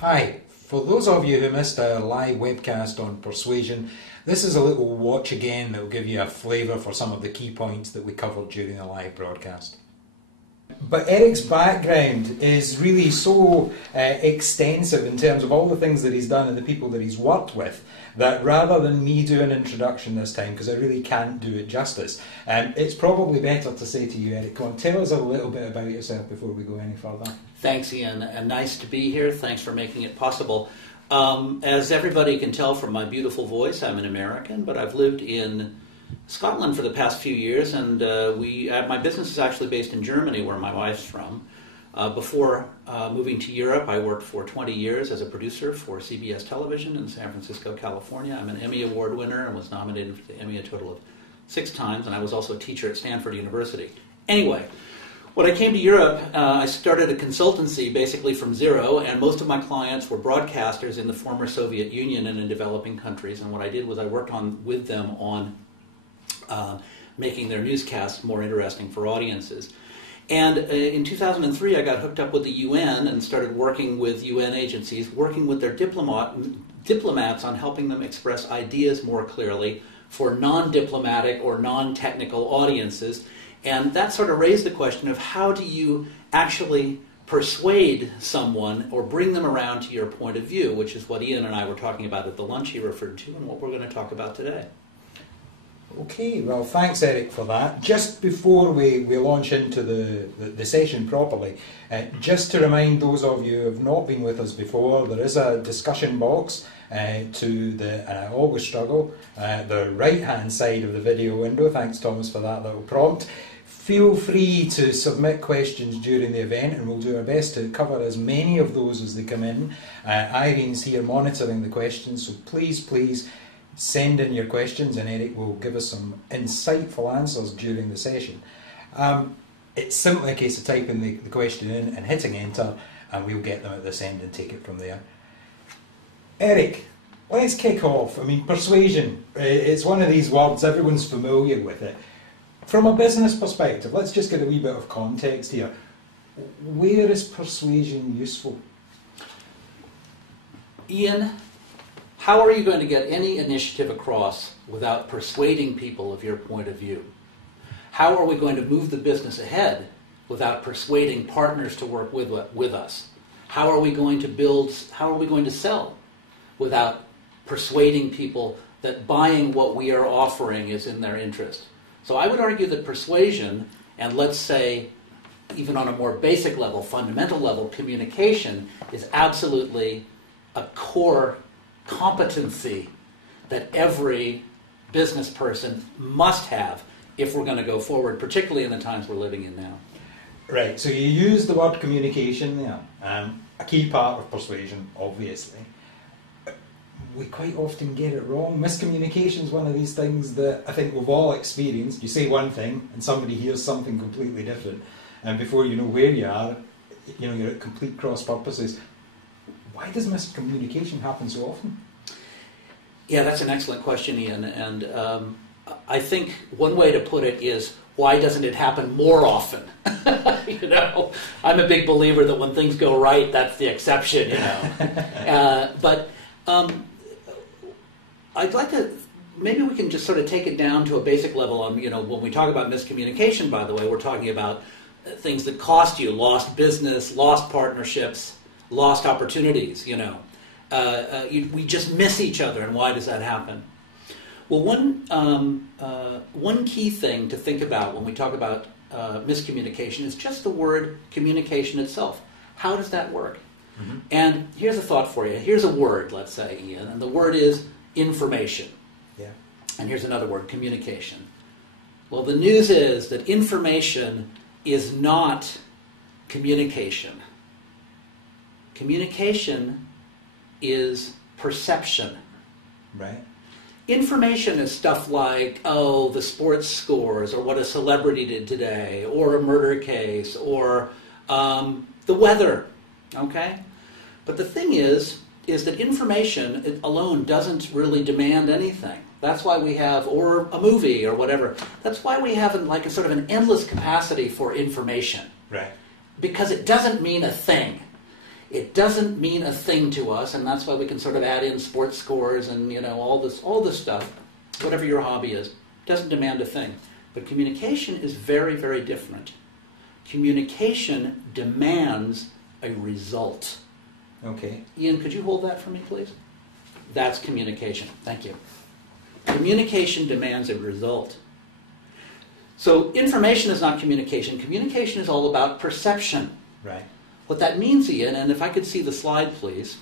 Hi, for those of you who missed our live webcast on Persuasion, this is a little watch again that will give you a flavour for some of the key points that we covered during the live broadcast. But Eric's background is really so extensive in terms of all the things that he's done and the people that he's worked with, that rather than me do an introduction this time, because I really can't do it justice, it's probably better to say to you, Eric, come on, tell us a little bit about yourself before we go any further. Thanks, Ian, and nice to be here. Thanks for making it possible. As everybody can tell from my beautiful voice, I'm an American, but I've lived in Scotland for the past few years, and my business is actually based in Germany, where my wife's from. Before moving to Europe, I worked for 20 years as a producer for CBS Television in San Francisco, California. I'm an Emmy Award winner and was nominated for the Emmy a total of 6 times, and I was also a teacher at Stanford University. Anyway, when I came to Europe, I started a consultancy basically from zero, and most of my clients were broadcasters in the former Soviet Union and in developing countries, and what I did was I worked with them on making their newscasts more interesting for audiences. And in 2003, I got hooked up with the UN and started working with UN agencies, working with their diplomats on helping them express ideas more clearly for non-diplomatic or non-technical audiences. And that sort of raised the question of how do you actually persuade someone or bring them around to your point of view, which is what Ian and I were talking about at the lunch he referred to and what we're going to talk about today. Okay, well, thanks, Eric, for that. Just before we launch into the session properly, just to remind those of you who have not been with us before, there is a discussion box to the, and I always struggle, the right-hand side of the video window. Thanks, Thomas, for that little prompt. Feel free to submit questions during the event, and we'll do our best to cover as many of those as they come in. Irene's here monitoring the questions, so please send in your questions, and Eric will give us some insightful answers during the session. It's simply a case of typing the question in and hitting enter, and we'll get them at this end and take it from there. Eric, let's kick off. I mean, persuasion, it's one of these words, everyone's familiar with it. From a business perspective, let's just get a wee bit of context here. Where is persuasion useful? Ian, how are you going to get any initiative across without persuading people of your point of view? How are we going to move the business ahead without persuading partners to work with us? How are we going to sell without persuading people that buying what we are offering is in their interest? So I would argue that persuasion, and let's say even on a more basic level, fundamental level, communication is absolutely a core competency that every business person must have if we're going to go forward, particularly in the times we're living in now. Right, so you use the word communication there, a key part of persuasion, obviously. We quite often get it wrong. Miscommunication is one of these things that I think we've all experienced. You say one thing and somebody hears something completely different, and before you know where you are, you're at complete cross purposes. Why does miscommunication happen so often? Yeah, that's an excellent question, Ian. And I think one way to put it is, why doesn't it happen more often? I'm a big believer that when things go right, that's the exception, But I'd like to, maybe we can just sort of take it down to a basic level. When we talk about miscommunication, by the way, we're talking about things that cost you, lost business, lost partnerships, lost opportunities, we just miss each other, and why does that happen? Well, one key thing to think about when we talk about miscommunication is just the word communication itself. How does that work? Mm-hmm. And here's a thought for you. Here's a word, let's say, Ian, and the word is information. Yeah. And here's another word, communication. Well, the news is that information is not communication. Communication is perception. Right. Information is stuff like, the sports scores, or what a celebrity did today, or a murder case, or the weather, okay? But the thing is that information alone doesn't really demand anything. That's why we have, or a movie, or whatever. That's why we have like a sort of an endless capacity for information. Right. Because it doesn't mean a thing. It doesn't mean a thing to us, and that's why we can sort of add in sports scores and all this stuff. Whatever your hobby is, doesn't demand a thing. But communication is very, very different. Communication demands a result. Okay. Ian, could you hold that for me, please? That's communication. Thank you. Communication demands a result. So information is not communication. Communication is all about perception. Right. What that means, Ian, and if I could see the slide, please.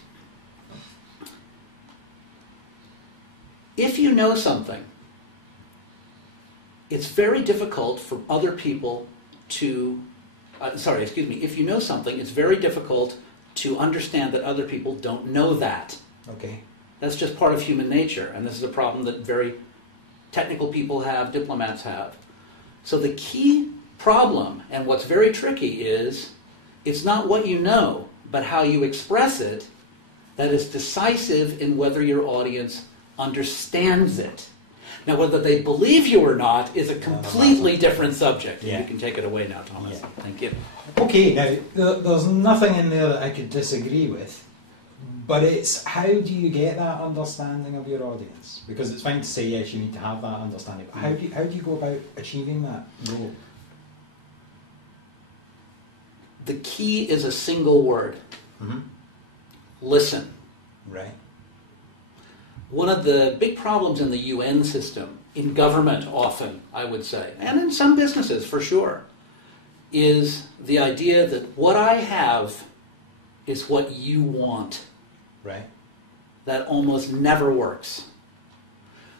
If you know something, it's very difficult for other people to... if you know something, it's very difficult to understand that other people don't know that. Okay. That's just part of human nature, and this is a problem that very technical people have, diplomats have. So the key problem, and what's very tricky, is it's not what you know, but how you express it that is decisive in whether your audience understands it. Now, whether they believe you or not is a completely different subject. Yeah. You can take it away now, Thomas. Yeah. Thank you. Okay, now, there's nothing in there that I could disagree with, but it's how do you get that understanding of your audience? Because it's fine to say, yes, you need to have that understanding, but how do you go about achieving that goal? The key is a single word. Mm-hmm. Listen. Right. One of the big problems in the UN system, in government often, I would say, and in some businesses for sure, is the idea that what I have is what you want. Right. That almost never works.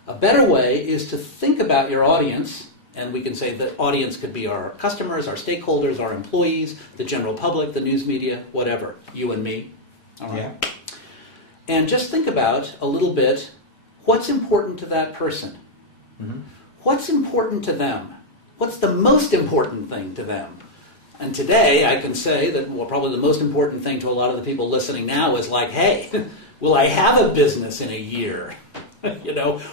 A better way is to think about your audience, and we can say that audience could be our customers, our stakeholders, our employees, the general public, the news media, whatever, you and me. All right. Yeah. And just think about a little bit what's important to that person. Mm-hmm. What's important to them? What's the most important thing to them? And today I can say that probably the most important thing to a lot of the people listening now is like, hey, will I have a business in a year?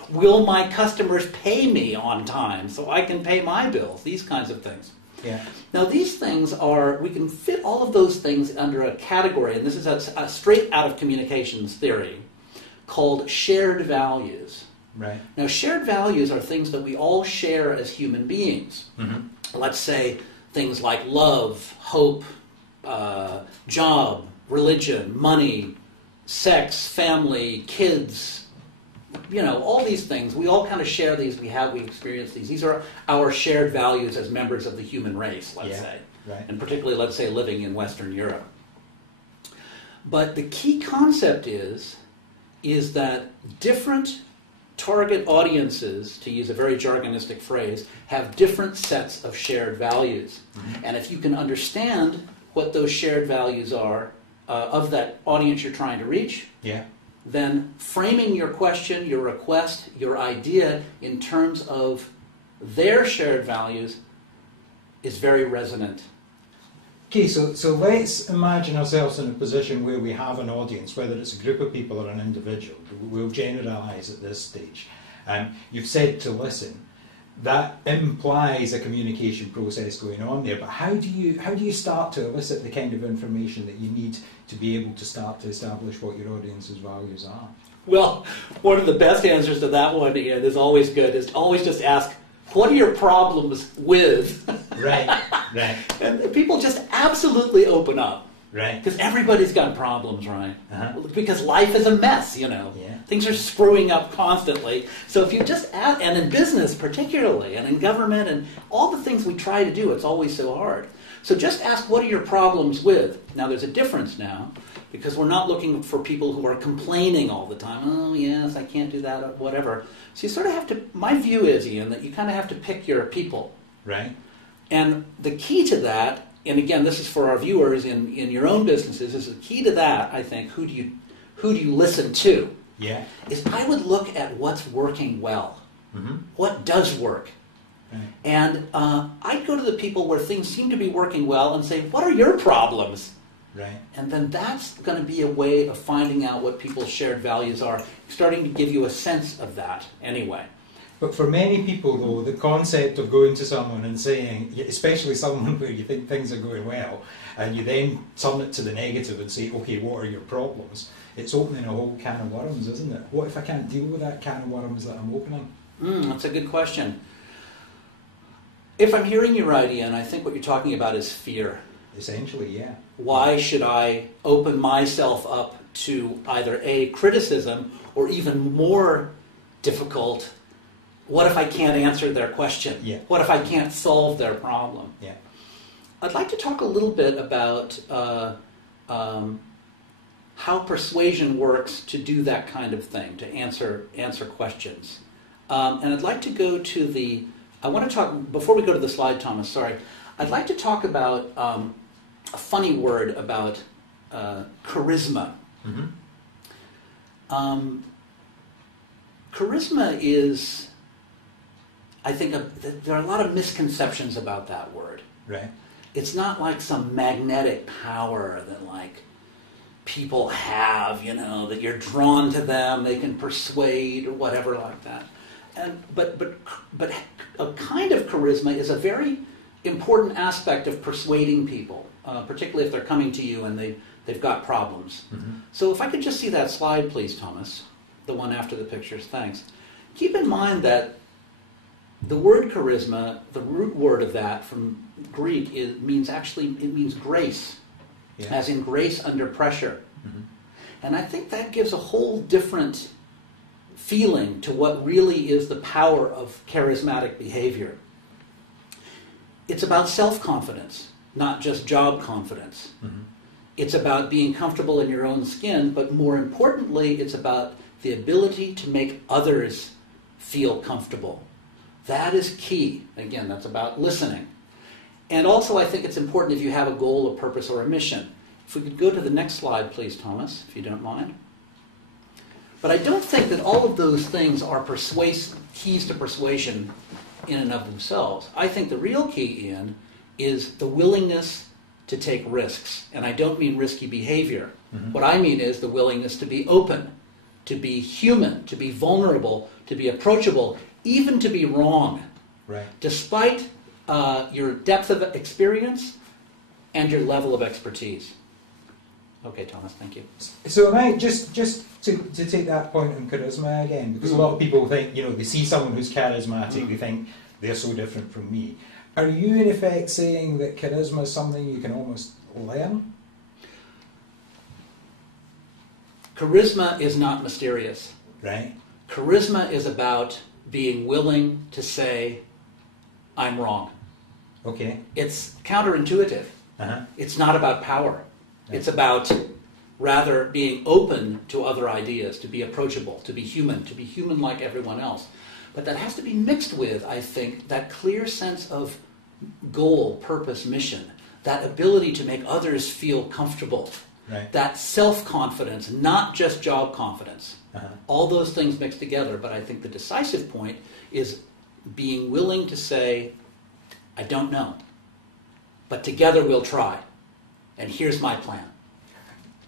Will my customers pay me on time so I can pay my bills? These kinds of things. Yeah. Now these things we can fit all of those things under a category, and this is a straight out of communications theory, called shared values. Right. Now shared values are things that we all share as human beings. Mm-hmm. Let's say things like love, hope, job, religion, money, sex, family, kids, all these things. We all kind of share these. We experience these. These are our shared values as members of the human race, let's say. Right. And particularly, let's say, living in Western Europe. But the key concept is that different target audiences, to use a very jargonistic phrase, have different sets of shared values. Mm-hmm. And if you can understand what those shared values are of that audience you're trying to reach, then framing your question, your request, your idea in terms of their shared values is very resonant. Okay, so let's imagine ourselves in a position where we have an audience, whether it's a group of people or an individual. We'll generalise at this stage. You've said to listen. That implies a communication process going on there, but how do you start to elicit the kind of information that you need to be able to start to establish what your audience's values are? Well, one of the best answers to that one, Ian, is always good, is to always just ask, what are your problems with? Right. And people just absolutely open up. Right. Because everybody's got problems, right? Uh-huh. Because life is a mess, Yeah. Things are screwing up constantly. So if you just add, and in business particularly, and in government, and all the things we try to do, it's always so hard. So just ask, what are your problems with? Now there's a difference now, because we're not looking for people who are complaining all the time. Oh, yes, I can't do that, or whatever. So you sort of have to, my view is, Ian, that you kind of have to pick your people. Right. And the key to that, and again, this is for our viewers in your own businesses, is the key to that, I think, who do you listen to? Yeah. Is I would look at what's working well. Mm-hmm. What does work? Right. And I'd go to the people where things seem to be working well and say, what are your problems? Right. And then that's going to be a way of finding out what people's shared values are, starting to give you a sense of that anyway. But for many people, though, the concept of going to someone and saying, especially someone where you think things are going well, and you then turn it to the negative and say, okay, what are your problems? It's opening a whole can of worms, isn't it? What if I can't deal with that can of worms that I'm opening? That's a good question. If I'm hearing you right, Ian, I think what you're talking about is fear. Essentially, yeah. Why should I open myself up to either A, criticism, or even more difficult, what if I can't answer their question? Yeah. What if I can't solve their problem? Yeah. I'd like to talk a little bit about how persuasion works to do that kind of thing, to answer questions. And I'd like to go to I want to talk, before we go to the slide, Thomas, sorry, I'd like to talk about a funny word about charisma. Mm-hmm. Charisma is, I think, there are a lot of misconceptions about that word. Right. It's not like some magnetic power that like people have, that you're drawn to them, they can persuade or whatever like that. But a kind of charisma is a very important aspect of persuading people, particularly if they're coming to you and they've got problems. Mm-hmm. So if I could just see that slide, please, Thomas, the one after the pictures, thanks. Keep in mind that the word charisma, the root word of that from Greek, it means grace, Yeah. as in grace under pressure. Mm-hmm. And I think that gives a whole different feeling to what really is the power of charismatic behavior. It's about self-confidence, not just job confidence. Mm-hmm. It's about being comfortable in your own skin, but more importantly, it's about the ability to make others feel comfortable. That is key. Again, that's about listening. And also, I think it's important if you have a goal, a purpose, or a mission. If we could go to the next slide, please, Thomas, if you don't mind. But I don't think that all of those things are keys to persuasion in and of themselves. I think the real key, Ian, is the willingness to take risks. And I don't mean risky behavior. Mm-hmm. What I mean is the willingness to be open, to be human, to be vulnerable, to be approachable, even to be wrong. Right. Despite your depth of experience and your level of expertise. Okay, Thomas, thank you. So am I just to take that point on charisma again, because a lot of people think, they see someone who's charismatic, they think they're so different from me. Are you in effect saying that charisma is something you can almost learn? Charisma is not mysterious. Right. Charisma is about being willing to say, I'm wrong. Okay. It's counterintuitive. Uh-huh. It's not about power. Right. It's about rather being open to other ideas, to be approachable, to be human like everyone else. But that has to be mixed with, I think, that clear sense of goal, purpose, mission, that ability to make others feel comfortable, Right. that self-confidence, not just job confidence. Uh-huh. All those things mixed together, but I think the decisive point is being willing to say, I don't know, but together we'll try, and here's my plan.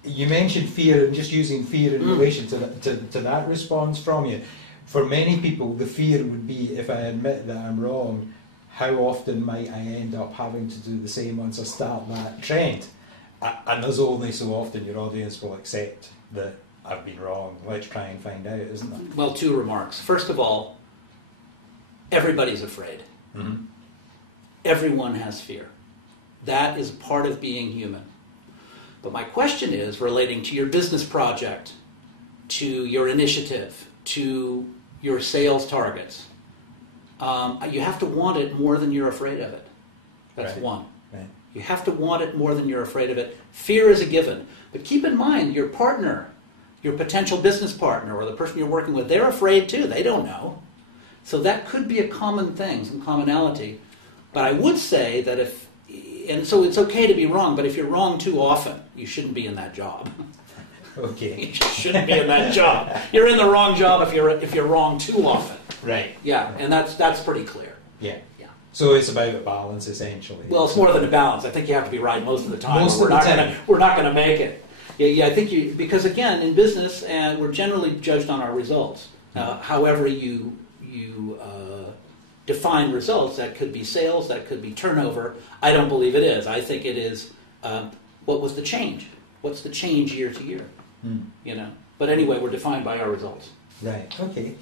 You mentioned fear, and just using fear in relation to that response from you. For many people, the fear would be, if I admit that I'm wrong, how often might I end up having to do the same once I start that trend? And there's only so often your audience will accept that I've been wrong. Let's try and find out, isn't there? Well, two remarks. First of all, everybody's afraid. Mm-hmm. Everyone has fear. That is part of being human. But my question is relating to your business project, to your initiative, to your sales targets. You have to want it more than you're afraid of it. That's Right. one. Right. You have to want it more than you're afraid of it. Fear is a given. But keep in mind, your partner, your potential business partner, or the person you're working with, they're afraid too. They don't know. So that could be a common thing, some commonality. But I would say that and so it's okay to be wrong, but if you're wrong too often, you shouldn't be in that job. Okay. You shouldn't be in that job. You're in the wrong job if you're wrong too often. Right. Yeah, and that's pretty clear. Yeah. Yeah. So it's about a balance, essentially. Well, it's more than a balance. I think you have to be right most of the time. Most of the time. We're not going to make it. Yeah, I think because again, in business, we're generally judged on our results. However you define results. That could be sales, that could be turnover. I don't believe it is. I think it is what was the change? What's the change year to year? You know. But anyway, we're defined by our results. Right. Okay.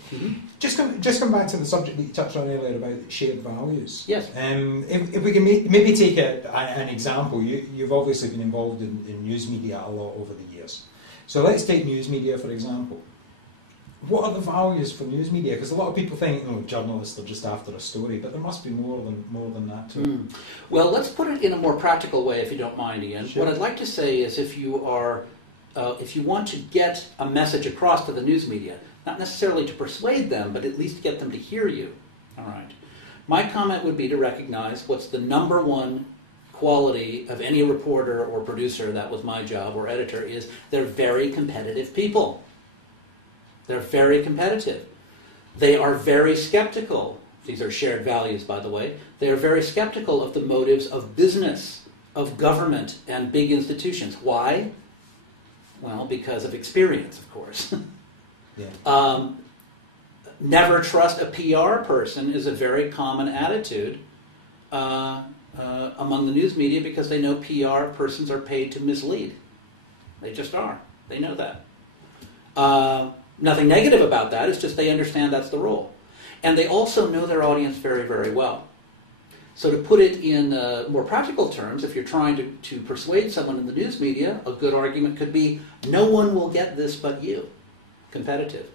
Just come back to the subject that you touched on earlier about shared values. Yes. If we can maybe take an example, you've obviously been involved in news media a lot over the years. So let's take news media for example. What are the values for news media? Because a lot of people think, journalists are just after a story, but there must be more than that too. Well, let's put it in a more practical way, if you don't mind, Ian. Sure. What I'd like to say is, if you want to get a message across to the news media, not necessarily to persuade them, but at least get them to hear you. All right. My comment would be to recognize what's the number one quality of any reporter or producer, that was my job, or editor, is they're very competitive people. They're very competitive. They are very skeptical. These are shared values, by the way. They are very skeptical of the motives of business, of government, and big institutions. Why? Well, because of experience, of course. Yeah. Never trust a PR person is a very common attitude among the news media, because they know PR persons are paid to mislead. They just are. They know that. Nothing negative about that. It's just they understand that's the role. And they also know their audience very, very well. So to put it in more practical terms, if you're trying to persuade someone in the news media, a good argument could be, no one will get this but you. Competitive.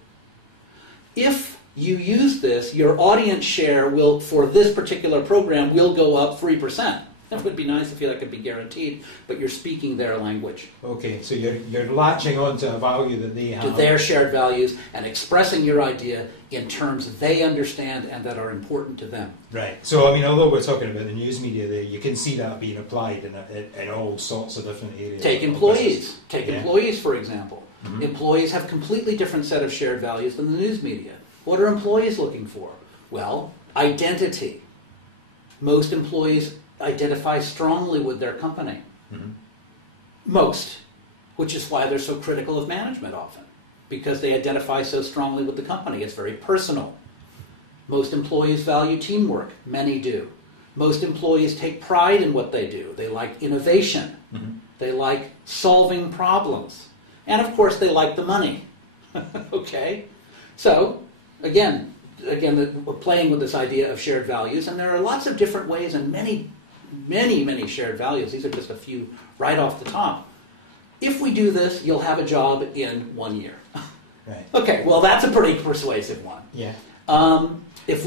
If you use this, your audience share will, for this particular program, will go up 3%. It would be nice if that could be guaranteed, but you're speaking their language. Okay, so you're latching on to a value that they have. To their shared values, and expressing your idea in terms they understand and that are important to them. Right. So, although we're talking about the news media there, you can see that being applied in all sorts of different areas. Take employees. Take employees, for example. Mm-hmm. Employees have a completely different set of shared values than the news media. What are employees looking for? Well, identity. Most employees identify strongly with their company. Mm-hmm. Most. Which is why they're so critical of management often. Because they identify so strongly with the company. It's very personal. Most employees value teamwork. Many do. Most employees take pride in what they do. They like innovation. Mm-hmm. They like solving problems. And of course they like the money. Okay? So, again, we're playing with this idea of shared values, and there are lots of different ways and many shared values. These are just a few right off the top. If we do this, you'll have a job in 1 year. Right. Okay, well, that's a pretty persuasive one. Yeah. That's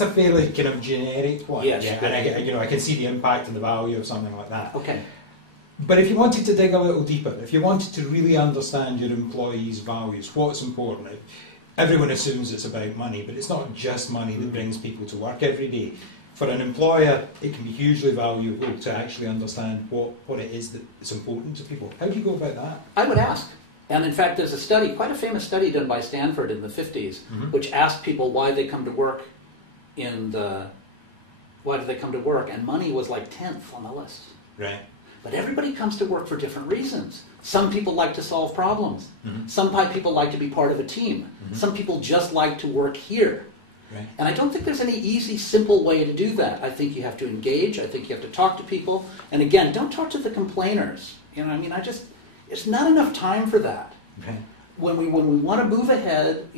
a fairly kind of generic one. Yes. Yeah, and I can see the impact and the value of something like that. Okay. But if you wanted to dig a little deeper, if you wanted to really understand your employees' values, what's important? Everyone assumes it's about money, but it's not just money that brings people to work every day. For an employer, it can be hugely valuable to actually understand what it is that's important to people. How do you go about that? I would ask. And in fact, there's a study, quite a famous study done by Stanford in the 50s, mm-hmm. which asked people why they come to work and money was like 10th on the list. Right. But everybody comes to work for different reasons. Some people like to solve problems. Mm-hmm. Some people like to be part of a team. Mm-hmm. Some people just like to work here. Right. And I don't think there's any easy, simple way to do that. I think you have to engage. I think you have to talk to people. And again, don't talk to the complainers. It's not enough time for that. Right. When we want to move ahead,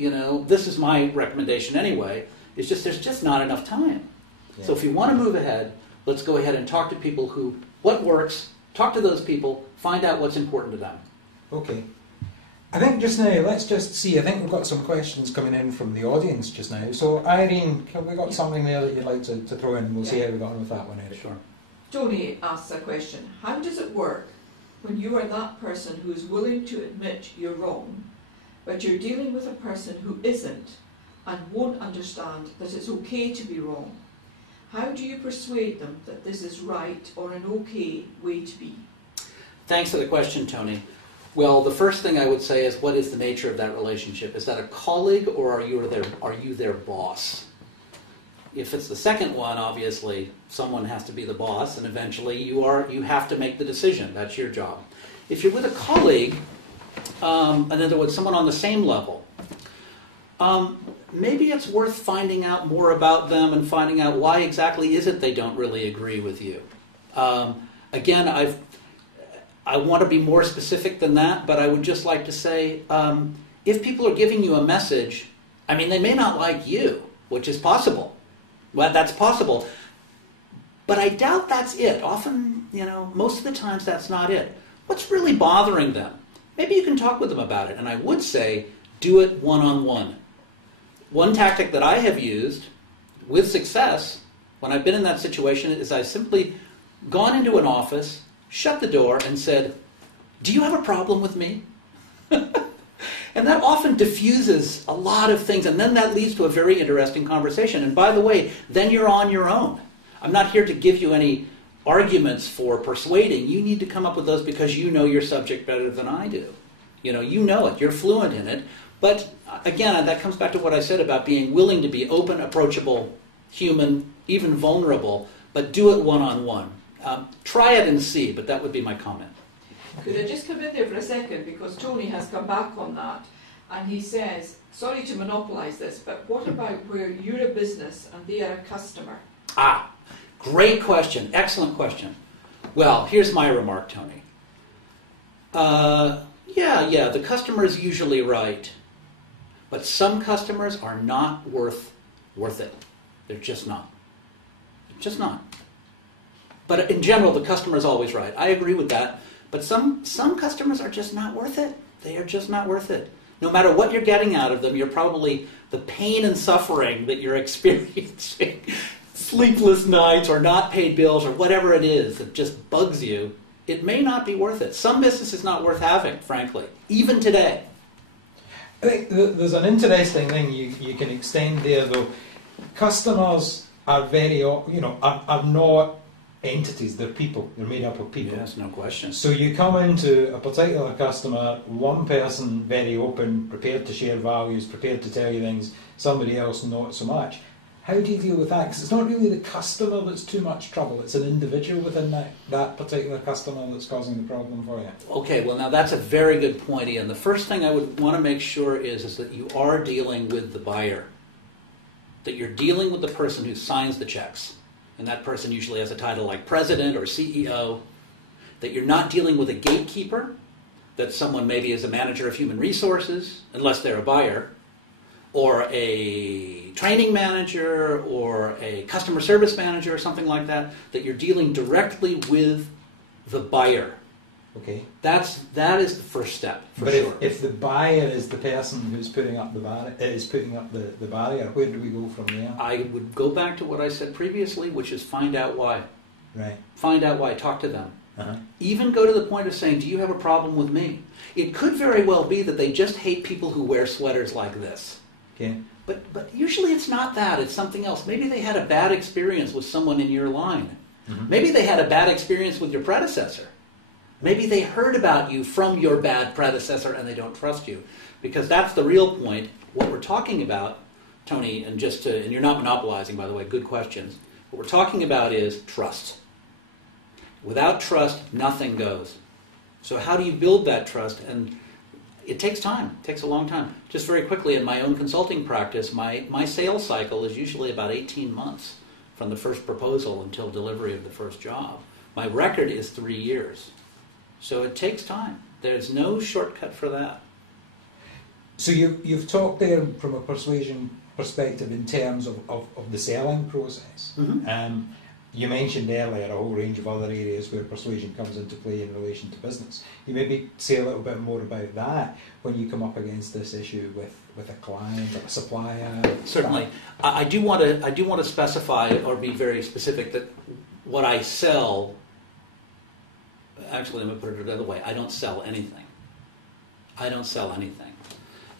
this is my recommendation anyway, there's just not enough time. Yeah. So if you want to move ahead, let's go ahead and talk to people what works, talk to those people, find out what's important to them. Okay. I think just now, let's just see, I think we've got some questions coming in from the audience just now. So Irene, have we got something there that you'd like to throw in? We'll see how we got on with that one, Eric. Sure. Tony asks a question. How does it work when you are that person who is willing to admit you're wrong, but you're dealing with a person who isn't and won't understand that it's okay to be wrong? How do you persuade them that this is right or an okay way to be? Thanks for the question, Tony. Well, the first thing I would say is, what is the nature of that relationship? Is that a colleague, or are you their boss? If it's the second one, obviously, someone has to be the boss, and eventually you have to make the decision. That's your job. If you're with a colleague, in other words, someone on the same level, maybe it's worth finding out more about them and finding out why exactly is it they don't really agree with you. Again, I want to be more specific than that, but I would just like to say, if people are giving you a message, I mean, they may not like you, which is possible. Well, that's possible. But I doubt that's it. Often, most of the times that's not it. What's really bothering them? Maybe you can talk with them about it. And I would say, do it one-on-one. One tactic that I have used with success when I've been in that situation is I've simply gone into an office, shut the door, and said, do you have a problem with me? And that often diffuses a lot of things, and then that leads to a very interesting conversation. And by the way, then you're on your own. I'm not here to give you any arguments for persuading. You need to come up with those because you know your subject better than I do. You know it. You're fluent in it. But again, that comes back to what I said about being willing to be open, approachable, human, even vulnerable, but do it one-on-one. Try it and see, but that would be my comment. Could I just come in there for a second, because Tony has come back on that, and he says, sorry to monopolise this, but what about where you're a business and they are a customer? Great question. Excellent question. Well, here's my remark, Tony. Yeah, the customer is usually right, but some customers are not worth it. They're just not. Just not. But in general, the customer is always right. I agree with that. But some customers are just not worth it. They are just not worth it. No matter what you're getting out of them, you're probably the pain and suffering that you're experiencing, sleepless nights or not paid bills or whatever it is that just bugs you, it may not be worth it. Some business is not worth having, frankly, even today. I think there's an interesting thing you can extend there, though. Customers are are not entities, they're people. They're made up of people. Yes, no question. So you come into a particular customer, one person very open, prepared to share values, prepared to tell you things, somebody else not so much. How do you deal with that? Because it's not really the customer that's too much trouble, it's an individual within that particular customer that's causing the problem for you. Okay, well now that's a very good point, Ian. The first thing I would want to make sure is that you are dealing with the buyer. That you're dealing with the person who signs the checks. And that person usually has a title like president or CEO, that you're not dealing with a gatekeeper, that someone maybe is a manager of human resources, unless they're a buyer, or a training manager, or a customer service manager, or something like that, that you're dealing directly with the buyer. Okay. That is the first step, for but sure. If the buyer is the person who's putting up the barrier, where do we go from there? I would go back to what I said previously, which is find out why. Right. Find out why. Talk to them. Uh-huh. Even go to the point of saying, do you have a problem with me? It could very well be that they just hate people who wear sweaters like this. Okay. But usually it's not that. It's something else. Maybe they had a bad experience with someone in your line. Mm-hmm. Maybe they had a bad experience with your predecessor. Maybe they heard about you from your bad predecessor and they don't trust you. Because that's the real point. What we're talking about, Tony, and you're not monopolizing, by the way, good questions. What we're talking about is trust. Without trust, nothing goes. So how do you build that trust? And it takes time. It takes a long time. Just very quickly, in my own consulting practice, my sales cycle is usually about 18 months from the first proposal until delivery of the first job. My record is 3 years. So it takes time. There's no shortcut for that. So you've talked there from a persuasion perspective in terms of the selling process. Mm-hmm. You mentioned earlier a whole range of other areas where persuasion comes into play in relation to business. You maybe say a little bit more about that when you come up against this issue with a client or a supplier. Certainly. I do want to specify or be very specific that what I sell. Actually, let me put it another way. I don't sell anything. I don't sell anything.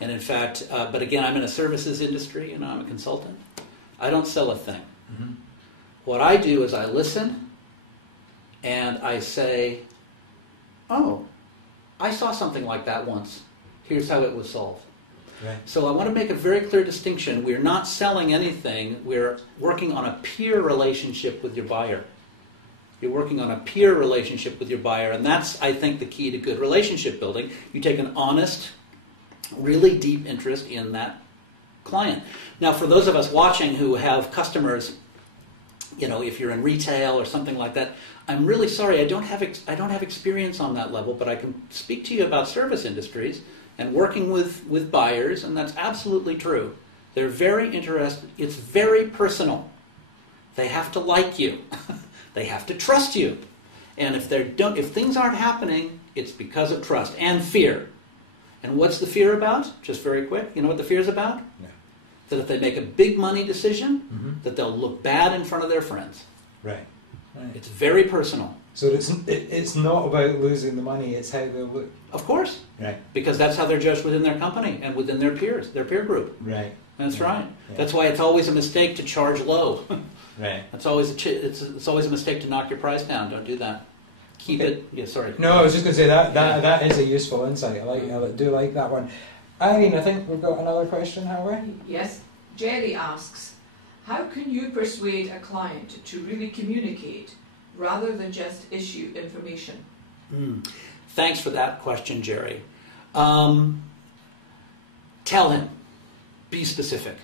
And in fact, but again, I'm in a services industry, I'm a consultant. I don't sell a thing. Mm-hmm. What I do is I listen and I say, oh, I saw something like that once. Here's how it was solved. Right. So I want to make a very clear distinction. We're not selling anything. We're working on a peer relationship with your buyer. You're working on a peer relationship with your buyer, and that's, I think, the key to good relationship building. You take an honest, really deep interest in that client. Now, for those of us watching who have customers, if you're in retail or something like that, I'm really sorry, I don't have experience on that level, but I can speak to you about service industries and working with buyers, and that's absolutely true. They're very interested. It's very personal. They have to like you. They have to trust you. And if things aren't happening, it's because of trust and fear. And what's the fear about? Just very quick. You know what the fear is about? No. That if they make a big money decision, that they'll look bad in front of their friends. Right. It's very personal. So it's not about losing the money, it's how they look. Of course. Right. Because that's how they're judged within their company and within their peers, their peer group. Right. That's right. Yeah. That's why it's always a mistake to charge low. Right. It's always a mistake to knock your price down. Don't do that. Keep it. Yeah, sorry. No, I was just going to say that is a useful insight. I do like that one. Irene, I think we've got another question, have we? Yes. Jerry asks, how can you persuade a client to really communicate rather than just issue information? Thanks for that question, Jerry. Tell him. Be specific.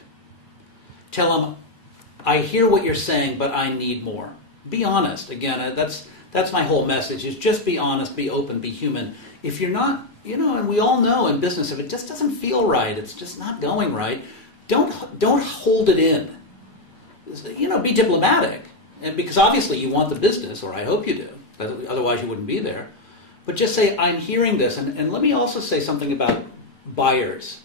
Tell him, I hear what you're saying, but I need more. Be honest. Again, that's my whole message, is just be honest, be open, be human. If you're not, and we all know in business, if it just doesn't feel right, it's just not going right, don't hold it in. Be diplomatic. And because obviously you want the business, or I hope you do, otherwise you wouldn't be there. But just say, I'm hearing this. And let me also say something about buyers.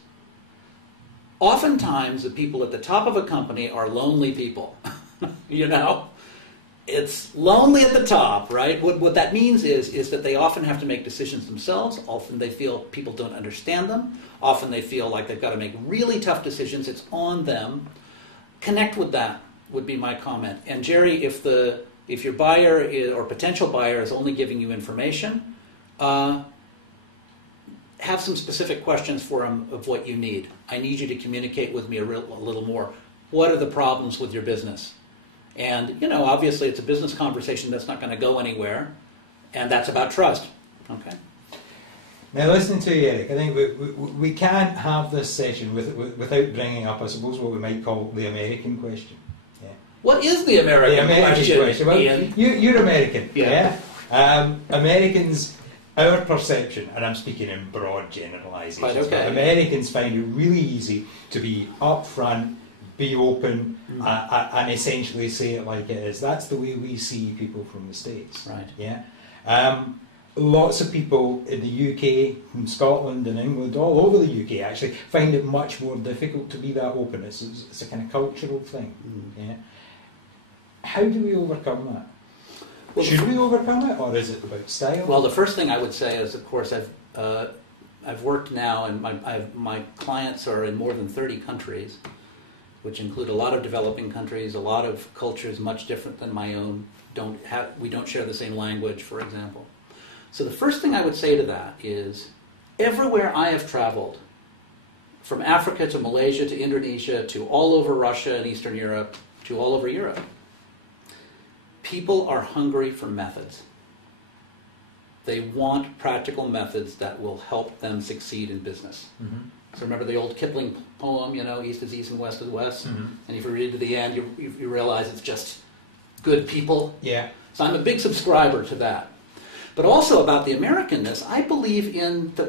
Oftentimes, the people at the top of a company are lonely people. It's lonely at the top, right? What that means is that they often have to make decisions themselves. Often they feel people don't understand them. Often they feel like they've got to make really tough decisions. It's on them. Connect with that would be my comment. And Jerry, if your buyer or potential buyer is only giving you information, have some specific questions for them of what you need. I need you to communicate with me a little more. What are the problems with your business? And, obviously it's a business conversation that's not going to go anywhere, and that's about trust. Okay. Now, listening to you, Eric, I think we can't have this session without bringing up, I suppose, what we might call the American question. Yeah. What is the American question? Well, Ian? You're American. Yeah. Americans, our perception, and I'm speaking in broad generalisations, right, okay. but Americans find it really easy to be upfront, be open, and essentially say it like it is. That's the way we see people from the States. Right. Yeah. Lots of people in the UK, in Scotland and England, all over the UK actually, find it much more difficult to be that open. It's a kind of cultural thing. Yeah. How do we overcome that? Well, should we overcome it, or is it about style? Well, the first thing I would say is, of course, I've worked now, and my clients are in more than 30 countries, which include a lot of developing countries, a lot of cultures much different than my own. We don't share the same language, for example. So the first thing I would say to that is, everywhere I have traveled, from Africa to Malaysia to Indonesia to all over Russia and Eastern Europe to all over Europe, people are hungry for methods. They want practical methods that will help them succeed in business. Mm-hmm. So remember the old Kipling poem, East is East and West is West? Mm-hmm. And if you read to the end, you realize it's just good people. Yeah. So I'm a big subscriber to that. But also about the Americanness, I believe in that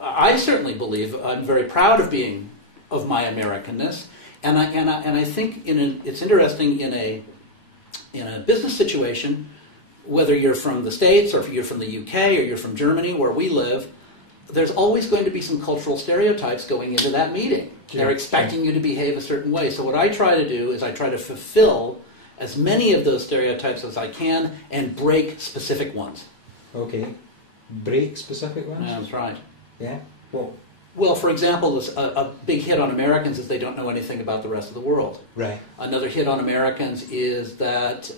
I certainly believe, I'm very proud of my Americanness, and I think it's interesting in a business situation, whether you're from the States or if you're from the UK or you're from Germany where we live, there's always going to be some cultural stereotypes going into that meeting. Sure. They're expecting you to behave a certain way. So what I try to do is I try to fulfill as many of those stereotypes as I can and break specific ones. Okay. Break specific ones? That's right. Yeah? Well, for example, a big hit on Americans is they don't know anything about the rest of the world. Right. Another hit on Americans is that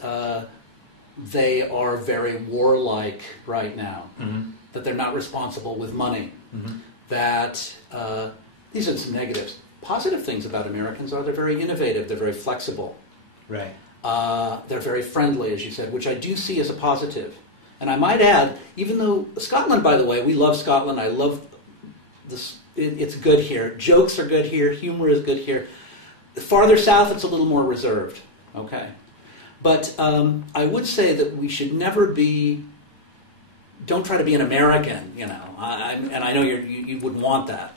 they are very warlike right now. Mm-hmm. That they're not responsible with money. Mm-hmm. That these are some negatives. Positive things about Americans are they're very innovative. They're very flexible. Right. They're very friendly, as you said, which I do see as a positive. And I might add, even though Scotland, by the way, we love Scotland. I love this. it's good here. Jokes are good here. Humor is good here. Farther south, it's a little more reserved. Okay, but I would say that we should never be. Don't try to be an American, you know. And I know you would want that.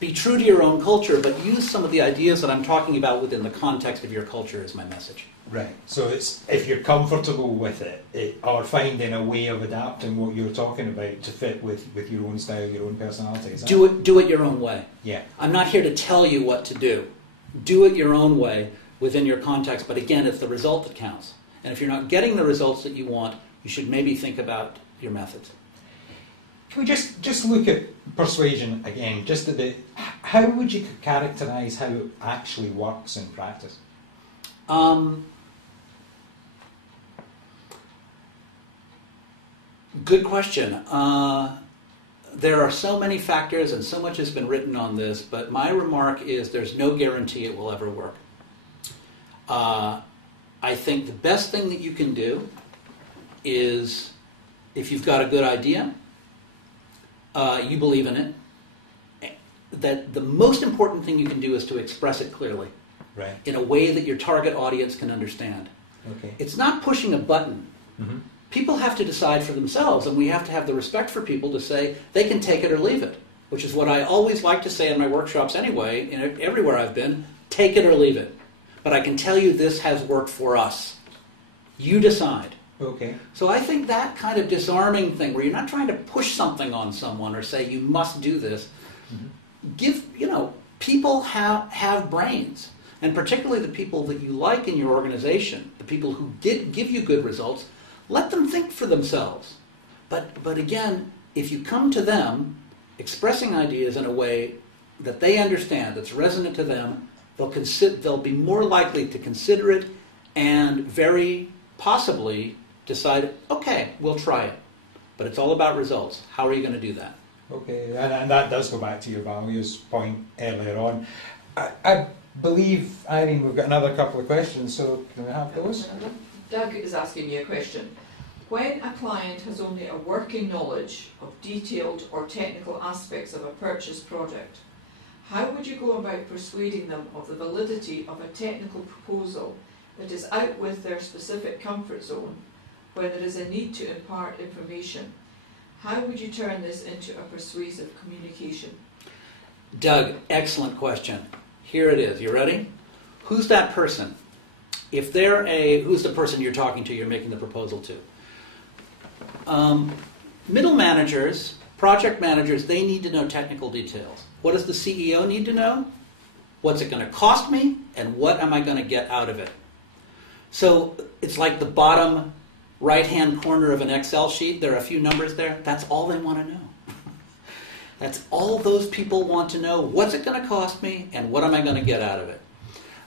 Be true to your own culture, but use some of the ideas that I'm talking about within the context of your culture is my message. Right. So it's if you're comfortable with it, or finding a way of adapting what you're talking about to fit with your own style, your own personality. Is that do it your own way. Yeah. I'm not here to tell you what to do. Do it your own way within your context. But again, it's the result that counts. And if you're not getting the results that you want, you should maybe think about your methods. Can we just look at persuasion again, just a bit? How would you characterise how it actually works in practice? Good question. There are so many factors and so much has been written on this, but my remark is there's no guarantee it will ever work. I think the best thing that you can do is, if you've got a good idea, you believe in it, that the most important thing you can do is to express it clearly, right, in a way that your target audience can understand. Okay. It's not pushing a button. Mm-hmm. People have to decide for themselves, and we have to have the respect for people to say they can take it or leave it, which is what I always like to say in my workshops anyway, everywhere I've been, take it or leave it. But I can tell you this has worked for us. You decide. Okay. So I think that kind of disarming thing, where you're not trying to push something on someone or say you must do this, mm-hmm. People have brains, and particularly the people that you like in your organization, the people who did give you good results, let them think for themselves. But again, if you come to them expressing ideas in a way that they understand, that's resonant to them, they'll be more likely to consider it and very possibly decide, okay, we'll try it. But it's all about results. How are you going to do that? Okay, and that does go back to your values point earlier on. I believe, Irene, we've got another couple of questions, so can we have those? Doug is asking me a question. When a client has only a working knowledge of detailed or technical aspects of a purchase project, how would you go about persuading them of the validity of a technical proposal that is out with their specific comfort zone when there is a need to impart information? How would you turn this into a persuasive communication? Doug, excellent question. Here it is. You ready? Who's that person? If who's the person you're talking to, you're making the proposal to? Middle managers, project managers, they need to know technical details. What does the CEO need to know? What's it going to cost me, and what am I going to get out of it? So it's like the bottom right-hand corner of an Excel sheet. There are a few numbers there. That's all they want to know. That's all those people want to know. What's it going to cost me, and what am I going to get out of it?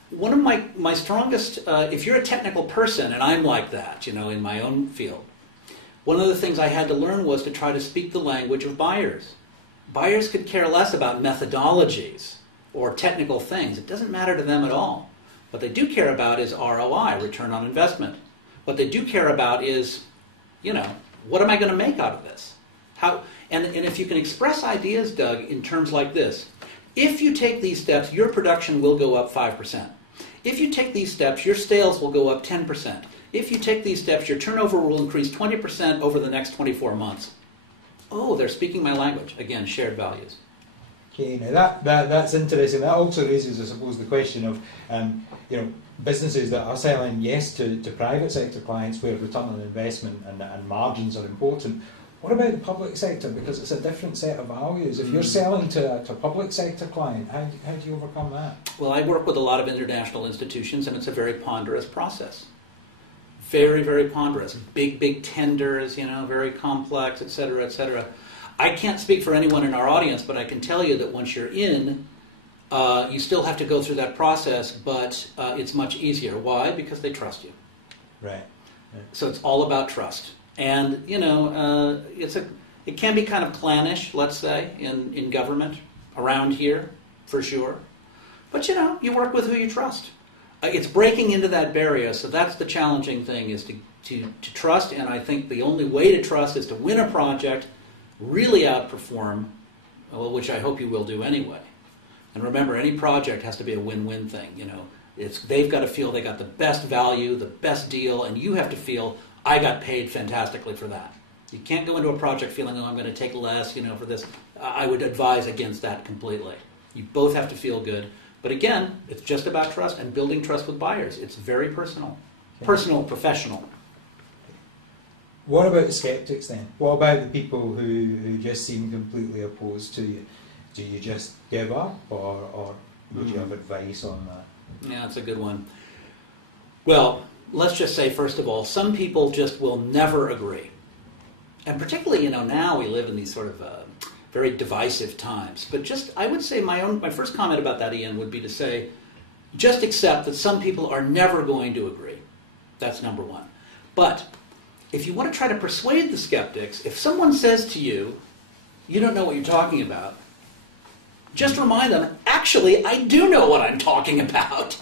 One of my strongest, if you're a technical person, and I'm like that, in my own field, one of the things I had to learn was to try to speak the language of buyers. Buyers could care less about methodologies or technical things. It doesn't matter to them at all. What they do care about is ROI, return on investment. What they do care about is, what am I going to make out of this? And if you can express ideas, Doug, in terms like this, if you take these steps, your production will go up 5%. If you take these steps, your sales will go up 10%. If you take these steps, your turnover will increase 20% over the next 24 months. Oh, they're speaking my language. Again, shared values. Okay, now that's interesting. That also raises, I suppose, the question of, businesses that are selling, yes, to private sector clients where return on investment and margins are important. What about the public sector? Because it's a different set of values. If you're selling to a public sector client, how do you overcome that? Well, I work with a lot of international institutions, and it's a very ponderous process. Very, very ponderous. Big tenders, very complex, et cetera, et cetera. I can't speak for anyone in our audience, but I can tell you that once you're in, you still have to go through that process, but it's much easier. Why? Because they trust you. Right. So it's all about trust. And, it can be kind of clannish, let's say, in government, around here, for sure. But, you work with who you trust. It's breaking into that barrier, so that's the challenging thing, is to trust, and I think the only way to trust is to win a project, really outperform well, which I hope you will do anyway. And remember, any project has to be a win-win thing. They've got to feel they got the best value, the best deal, and you have to feel I got paid fantastically for that. You can't go into a project feeling, oh, I'm going to take less, for this. I would advise against that completely. You both have to feel good. But again, it's just about trust and building trust with buyers. It's very personal. Okay. Personal, professional. What about the skeptics then? What about the people who just seem completely opposed to you? Do you just give up, or would you have advice on that? Yeah, that's a good one. Well, let's just say, first of all, some people just will never agree. And particularly, now we live in these sort of very divisive times. But I would say my first comment about that, Ian, would be to say, just accept that some people are never going to agree. That's number one. But if you want to try to persuade the skeptics, if someone says to you, you don't know what you're talking about, just remind them, actually, I do know what I'm talking about.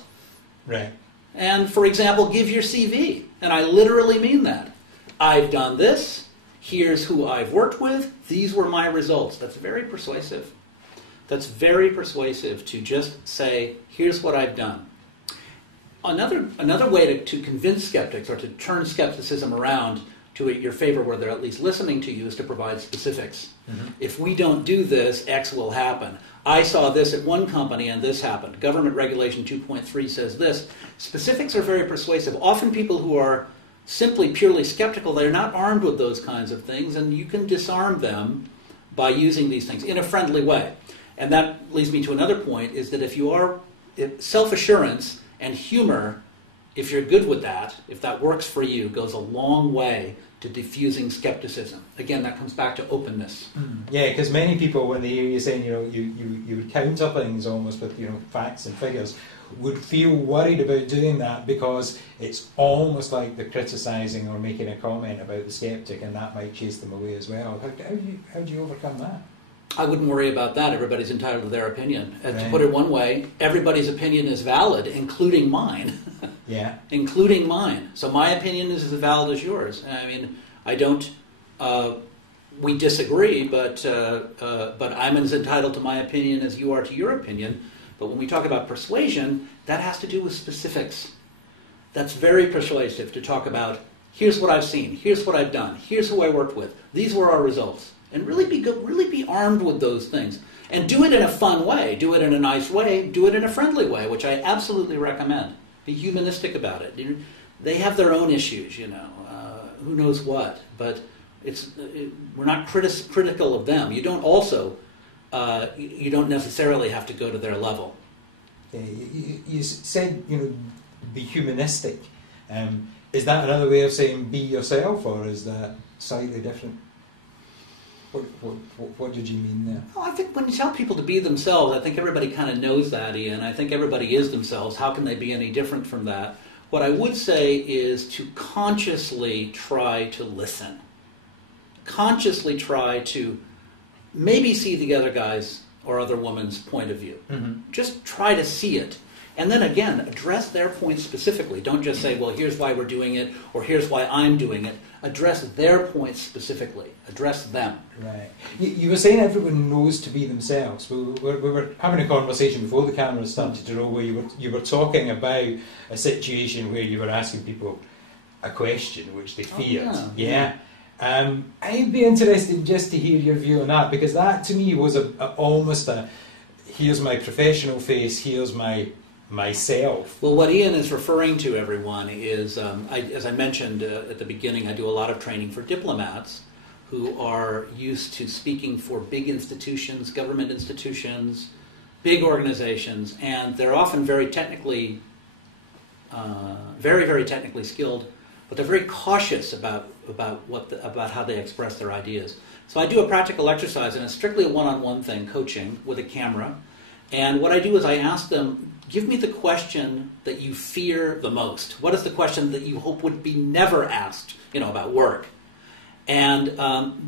Right. And, for example, give your CV. And I literally mean that. I've done this. Here's who I've worked with. These were my results. That's very persuasive. That's very persuasive to just say, here's what I've done. Another way to convince skeptics or to turn skepticism around to your favor where they're at least listening to you is to provide specifics. Mm-hmm. If we don't do this, X will happen. I saw this at one company and this happened. Government Regulation 2.3 says this. Specifics are very persuasive. Often people who are simply purely skeptical, they're not armed with those kinds of things, and you can disarm them by using these things in a friendly way. And that leads me to another point, is that if self-assurance and humor, if you're good with that, if that works for you, goes a long way to diffusing skepticism. Again, that comes back to openness. Yeah, because many people, when they hear you saying, you would counter things almost with, facts and figures, would feel worried about doing that because it's almost like they're criticising or making a comment about the skeptic, and that might chase them away as well. How do you overcome that? I wouldn't worry about that. Everybody's entitled to their opinion. Right. To put it one way, everybody's opinion is valid, including mine. Yeah. Including mine. So my opinion is as valid as yours. I mean, I don't... we disagree, but I'm as entitled to my opinion as you are to your opinion. But when we talk about persuasion, that has to do with specifics. That's very persuasive to talk about, here's what I've seen, here's what I've done, here's who I worked with, these were our results. And really be armed with those things. And do it in a fun way, do it in a nice way, do it in a friendly way, which I absolutely recommend. Be humanistic about it. They have their own issues, who knows what, but we're not critical of them. You don't necessarily have to go to their level. You said, be humanistic. Is that another way of saying be yourself, or is that slightly different? What did you mean there? Well, I think when you tell people to be themselves, I think everybody kind of knows that, Ian. I think everybody is themselves. How can they be any different from that? What I would say is to consciously try to listen. Consciously try to maybe see the other guy's or other woman's point of view. Mm-hmm. Just try to see it. And then again, address their point specifically. Don't just say, well, here's why we're doing it, or here's why I'm doing it. Address their points specifically. Address them. Right. You were saying everyone knows to be themselves. We were having a conversation before the camera started to roll where you were talking about a situation where you were asking people a question which they feared. Oh, yeah. I'd be interested just to hear your view on that, because that to me was almost a here's my professional face, here's myself. Well, what Ian is referring to, everyone, is, as I mentioned at the beginning, I do a lot of training for diplomats who are used to speaking for big institutions, government institutions, big organizations, and they're often very technically, very technically skilled, but they're very cautious about how they express their ideas. So I do a practical exercise, and it's strictly a one-on-one thing, coaching with a camera. And what I do is I ask them, give me the question that you fear the most. What is the question that you hope would be never asked, about work? And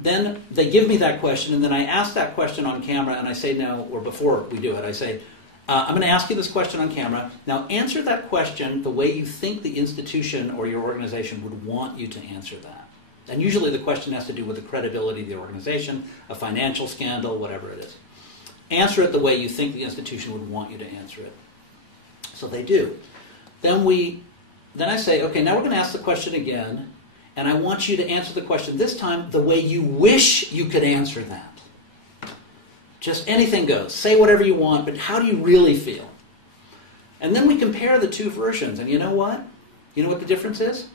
then they give me that question, and then I ask that question on camera, and I say now, or before we do it, I say, I'm going to ask you this question on camera. Now answer that question the way you think the institution or your organization would want you to answer that. And usually the question has to do with the credibility of the organization, a financial scandal, whatever it is. answer it the way you think the institution would want you to answer it. So they do. Then I say, okay, now we're going to ask the question again, and I want you to answer the question this time the way you wish you could answer that. Just anything goes. Say whatever you want, but how do you really feel? And then we compare the two versions, and you know what? You know what the difference is?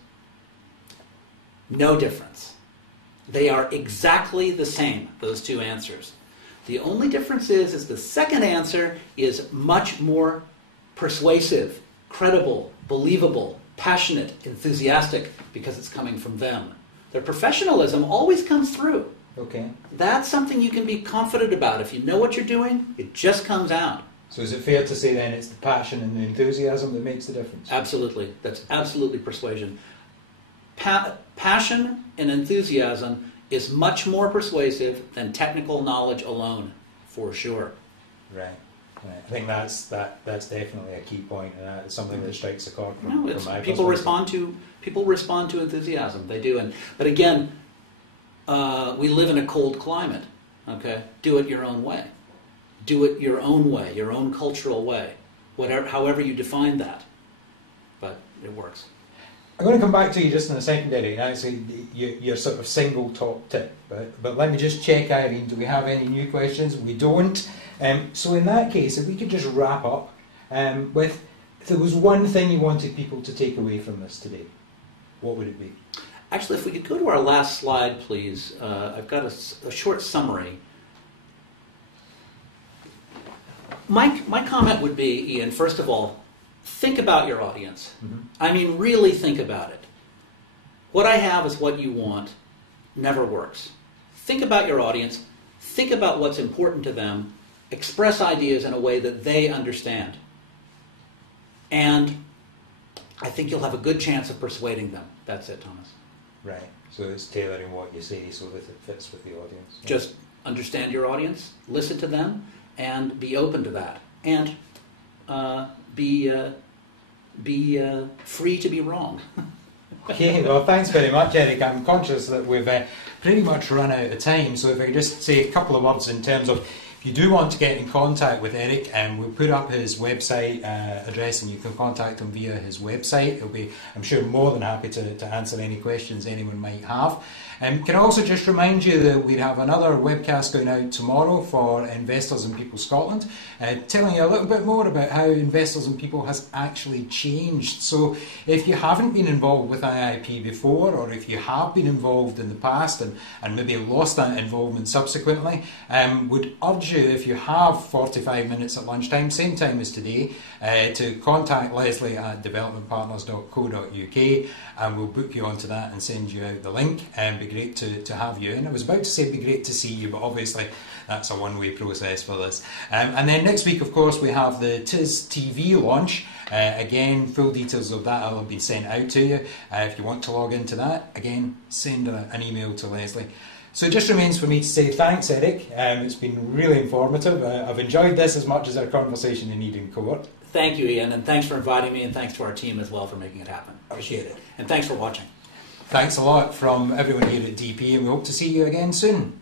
No difference. They are exactly the same, those two answers. The only difference is the second answer is much more persuasive, credible, believable, passionate, enthusiastic, because it's coming from them. Their professionalism always comes through. Okay. That's something you can be confident about. If you know what you're doing, it just comes out. So is it fair to say then it's the passion and the enthusiasm that makes the difference? Absolutely. That's absolutely persuasion. Passion and enthusiasm is much more persuasive than technical knowledge alone, for sure. Right. I think that's definitely a key point, and that's something that strikes a chord from my perspective. People respond to enthusiasm. They do, but again, we live in a cold climate. Okay, do it your own way. Do it your own way, your own cultural way, however you define that. But it works. I'm going to come back to you just in a second, Eric. Actually, your sort of single top tip. But let me just check, Irene, do we have any new questions? We don't. So in that case, if we could just wrap up with, if there was one thing you wanted people to take away from this today, what would it be? Actually, if we could go to our last slide, please. I've got a short summary. My comment would be, Ian, first of all, think about your audience. Mm-hmm. I mean, really think about it. What I have is what you want never works. Think about your audience. Think about what's important to them. Express ideas in a way that they understand. And I think you'll have a good chance of persuading them. That's it, Thomas. Right. So it's tailoring what you say so that it fits with the audience. Yeah. Just understand your audience, listen to them, and be open to that. And be free to be wrong. Okay, well, thanks very much, Eric. I'm conscious that we've pretty much run out of time, so if I could just say a couple of words in terms of, if you do want to get in contact with Eric, we'll put up his website address and you can contact him via his website. He'll be, I'm sure, more than happy to answer any questions anyone might have. Can I also just remind you that we have another webcast going out tomorrow for Investors in People Scotland, telling you a little bit more about how Investors in People has actually changed. So if you haven't been involved with IIP before, or if you have been involved in the past and maybe lost that involvement subsequently, would urge you, if you have 45 minutes at lunchtime, same time as today, to contact Leslie at developmentpartners.co.uk, and we'll book you onto that and send you out the link. Be great to have you in. I was about to say it'd be great to see you, but obviously that's a one-way process for this. And then next week, of course, we have the TIS TV launch. Again, full details of that will have been sent out to you. If you want to log into that, again, send an email to Leslie. So it just remains for me to say thanks, Eric. It's been really informative. I've enjoyed this as much as our conversation in Eden Court. Thank you, Ian, and thanks for inviting me, and thanks to our team as well for making it happen. Appreciate it. And thanks for watching. Thanks a lot from everyone here at DP, and we hope to see you again soon.